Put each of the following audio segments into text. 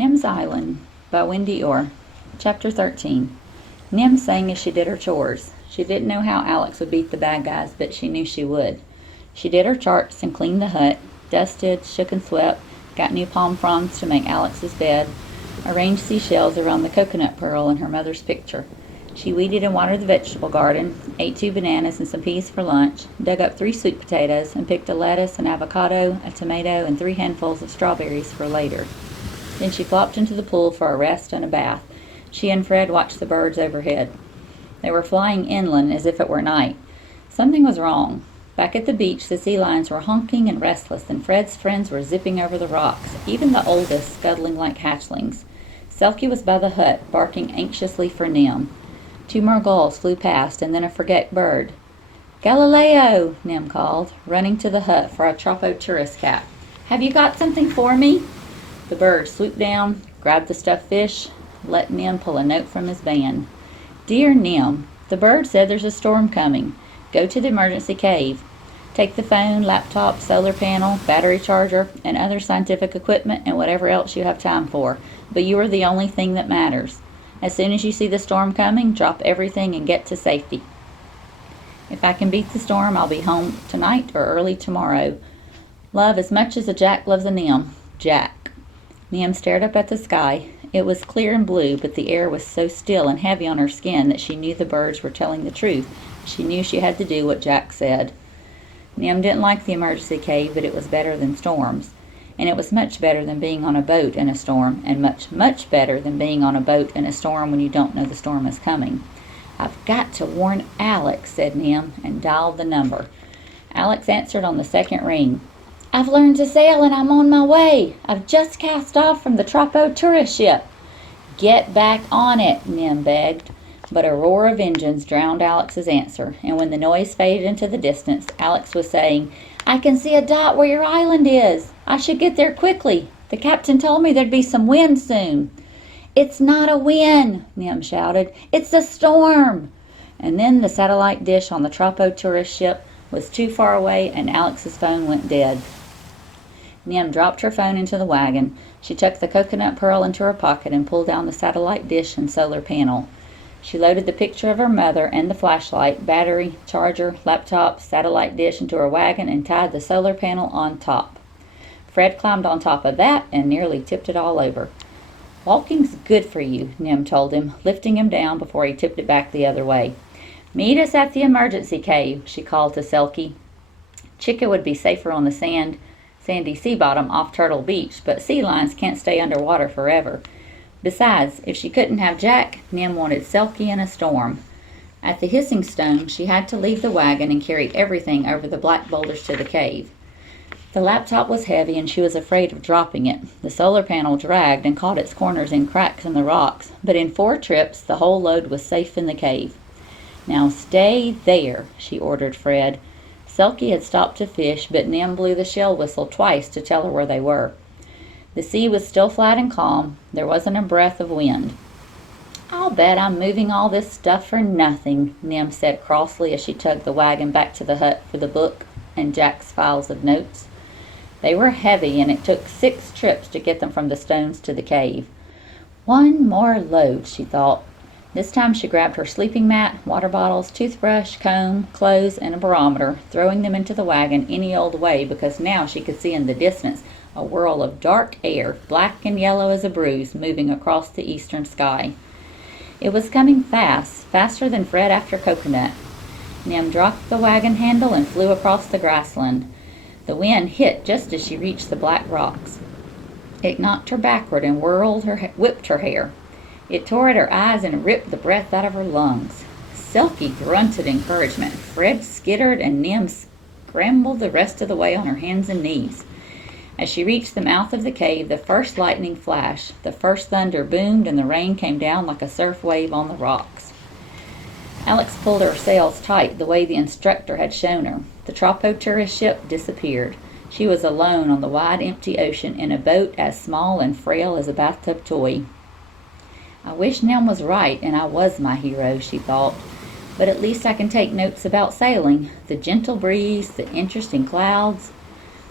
Nim's Island by Wendy Orr. Chapter 13. Nim sang as she did her chores. She didn't know how Alex would beat the bad guys, but she knew she would. She did her charts and cleaned the hut, dusted, shook and swept, got new palm fronds to make Alex's bed, arranged seashells around the coconut pearl in her mother's picture. She weeded and watered the vegetable garden, ate 2 bananas and some peas for lunch, dug up 3 sweet potatoes, and picked a lettuce, an avocado, a tomato, and 3 handfuls of strawberries for later. Then she flopped into the pool for a rest and a bath. She and Fred watched the birds overhead. They were flying inland as if it were night. Something was wrong. Back at the beach, the sea lions were honking and restless, and Fred's friends were zipping over the rocks, even the oldest scuttling like hatchlings. Selkie was by the hut, barking anxiously for Nim. 2 more gulls flew past, and then a frigate bird. "Galileo!" Nim called, running to the hut for a Tropo tourist cap. "Have you got something for me?" The bird swooped down, grabbed the stuffed fish, let Nim pull a note from his band. "Dear Nim, the bird said there's a storm coming. Go to the emergency cave. Take the phone, laptop, solar panel, battery charger, and other scientific equipment and whatever else you have time for. But you are the only thing that matters. As soon as you see the storm coming, drop everything and get to safety. If I can beat the storm, I'll be home tonight or early tomorrow. Love as much as a Jack loves a Nim. Jack." Nim stared up at the sky. It was clear and blue, but the air was so still and heavy on her skin that she knew the birds were telling the truth. She knew she had to do what Jack said. Nim didn't like the emergency cave, but it was better than storms. And it was much better than being on a boat in a storm, and much, much better than being on a boat in a storm when you don't know the storm is coming. "I've got to warn Alex," said Nim, and dialed the number. Alex answered on the second ring. "I've learned to sail and I'm on my way. I've just cast off from the Tropo tourist ship." "Get back on it," Nim begged. But a roar of engines drowned Alex's answer, and when the noise faded into the distance, Alex was saying, "I can see a dot where your island is. I should get there quickly. The captain told me there'd be some wind soon." "It's not a wind," Nim shouted. "It's a storm." And then the satellite dish on the Tropo tourist ship was too far away, and Alex's phone went dead. Nim dropped her phone into the wagon. She tucked the coconut pearl into her pocket and pulled down the satellite dish and solar panel. She loaded the picture of her mother and the flashlight, battery, charger, laptop, satellite dish into her wagon and tied the solar panel on top. Fred climbed on top of that and nearly tipped it all over. "Walking's good for you," Nim told him, lifting him down before he tipped it back the other way. "Meet us at the emergency cave," she called to Selkie. Chica would be safer on the sandy sea bottom off Turtle Beach, but sea lions can't stay underwater forever. Besides, if she couldn't have Jack, Nim wanted Selkie in a storm. At the hissing stone, she had to leave the wagon and carry everything over the black boulders to the cave. The laptop was heavy and she was afraid of dropping it. The solar panel dragged and caught its corners in cracks in the rocks, but in 4 trips, the whole load was safe in the cave. "Now stay there," she ordered Fred. Selkie had stopped to fish, but Nim blew the shell whistle twice to tell her where they were. The sea was still flat and calm. There wasn't a breath of wind. "I'll bet I'm moving all this stuff for nothing," Nim said crossly as she tugged the wagon back to the hut for the book and Jack's files of notes. They were heavy, and it took 6 trips to get them from the stones to the cave. "One more load," she thought. This time she grabbed her sleeping mat, water bottles, toothbrush, comb, clothes, and a barometer, throwing them into the wagon any old way because now she could see in the distance a whirl of dark air, black and yellow as a bruise, moving across the eastern sky. It was coming fast, faster than Fred after coconut. Nim dropped the wagon handle and flew across the grassland. The wind hit just as she reached the black rocks. It knocked her backward and whipped her hair. It tore at her eyes and ripped the breath out of her lungs. Selkie grunted encouragement. Fred skittered and Nim scrambled the rest of the way on her hands and knees. As she reached the mouth of the cave, the first lightning flashed, the first thunder boomed, and the rain came down like a surf wave on the rocks. Alex pulled her sails tight the way the instructor had shown her. The Tropo tourist ship disappeared. She was alone on the wide, empty ocean in a boat as small and frail as a bathtub toy. "I wish Nim was right and I was my hero," she thought. "But at least I can take notes about sailing. The gentle breeze, the interesting clouds."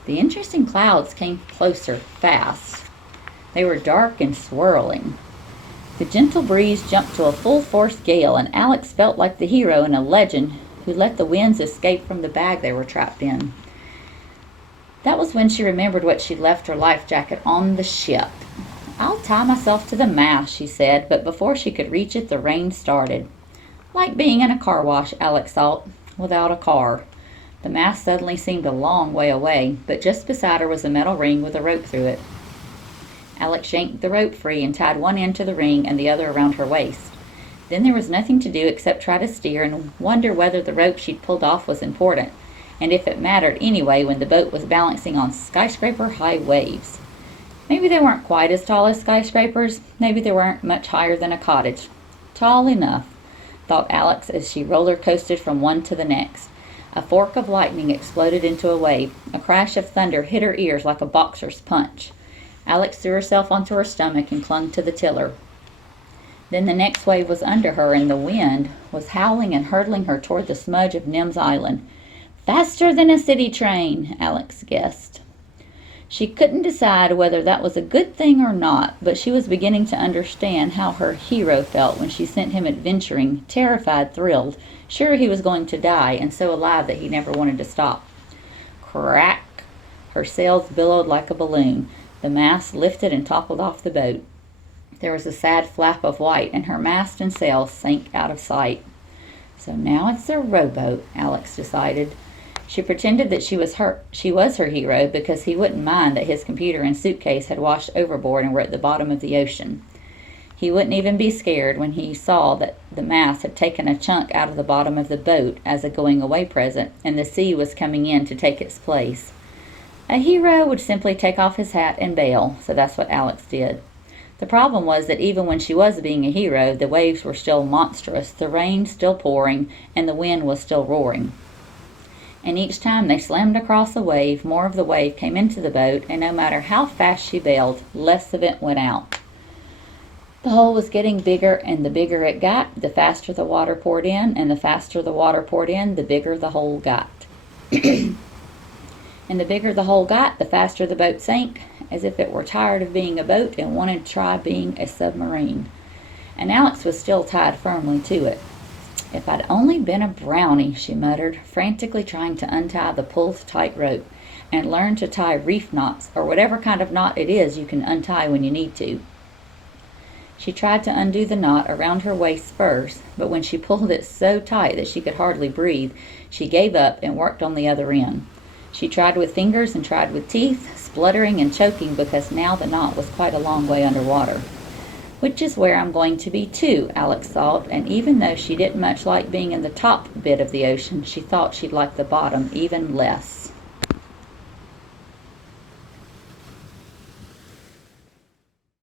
The interesting clouds came closer, fast. They were dark and swirling. The gentle breeze jumped to a full-force gale, and Alex felt like the hero in a legend who let the winds escape from the bag they were trapped in. That was when she remembered what she'd left her life jacket on the ship. "I'll tie myself to the mast," she said, but before she could reach it, the rain started. Like being in a car wash, Alex thought, without a car. The mast suddenly seemed a long way away, but just beside her was a metal ring with a rope through it. Alex yanked the rope free and tied one end to the ring and the other around her waist. Then there was nothing to do except try to steer and wonder whether the rope she'd pulled off was important, and if it mattered anyway when the boat was balancing on skyscraper-high waves. Maybe they weren't quite as tall as skyscrapers. Maybe they weren't much higher than a cottage. Tall enough, thought Alex as she roller coasted from one to the next. A fork of lightning exploded into a wave. A crash of thunder hit her ears like a boxer's punch. Alex threw herself onto her stomach and clung to the tiller. Then the next wave was under her, and the wind was howling and hurtling her toward the smudge of Nim's Island. "Faster than a city train," Alex guessed. She couldn't decide whether that was a good thing or not, but she was beginning to understand how her hero felt when she sent him adventuring, terrified, thrilled, sure he was going to die, and so alive that he never wanted to stop. Crack! Her sails billowed like a balloon. The mast lifted and toppled off the boat. There was a sad flap of white, and her mast and sails sank out of sight. So now it's a rowboat, Alex decided. She pretended that she was her hero because he wouldn't mind that his computer and suitcase had washed overboard and were at the bottom of the ocean. He wouldn't even be scared when he saw that the mast had taken a chunk out of the bottom of the boat as a going-away present, and the sea was coming in to take its place. A hero would simply take off his hat and bail, so that's what Alex did. The problem was that even when she was being a hero, the waves were still monstrous, the rain still pouring, and the wind was still roaring. And each time they slammed across a wave, more of the wave came into the boat, and no matter how fast she bailed, less of it went out. The hole was getting bigger, and the bigger it got, the faster the water poured in, and the faster the water poured in, the bigger the hole got. And the bigger the hole got, the faster the boat sank, as if it were tired of being a boat and wanted to try being a submarine. And Alex was still tied firmly to it. "If I'd only been a brownie," she muttered, frantically trying to untie the pulled-tight rope, and learn to tie reef knots, or whatever kind of knot it is you can untie when you need to. She tried to undo the knot around her waist first, but when she pulled it so tight that she could hardly breathe, she gave up and worked on the other end. She tried with fingers and tried with teeth, spluttering and choking because now the knot was quite a long way underwater. "Which is where I'm going to be too," Alex thought, and even though she didn't much like being in the top bit of the ocean, she thought she'd like the bottom even less.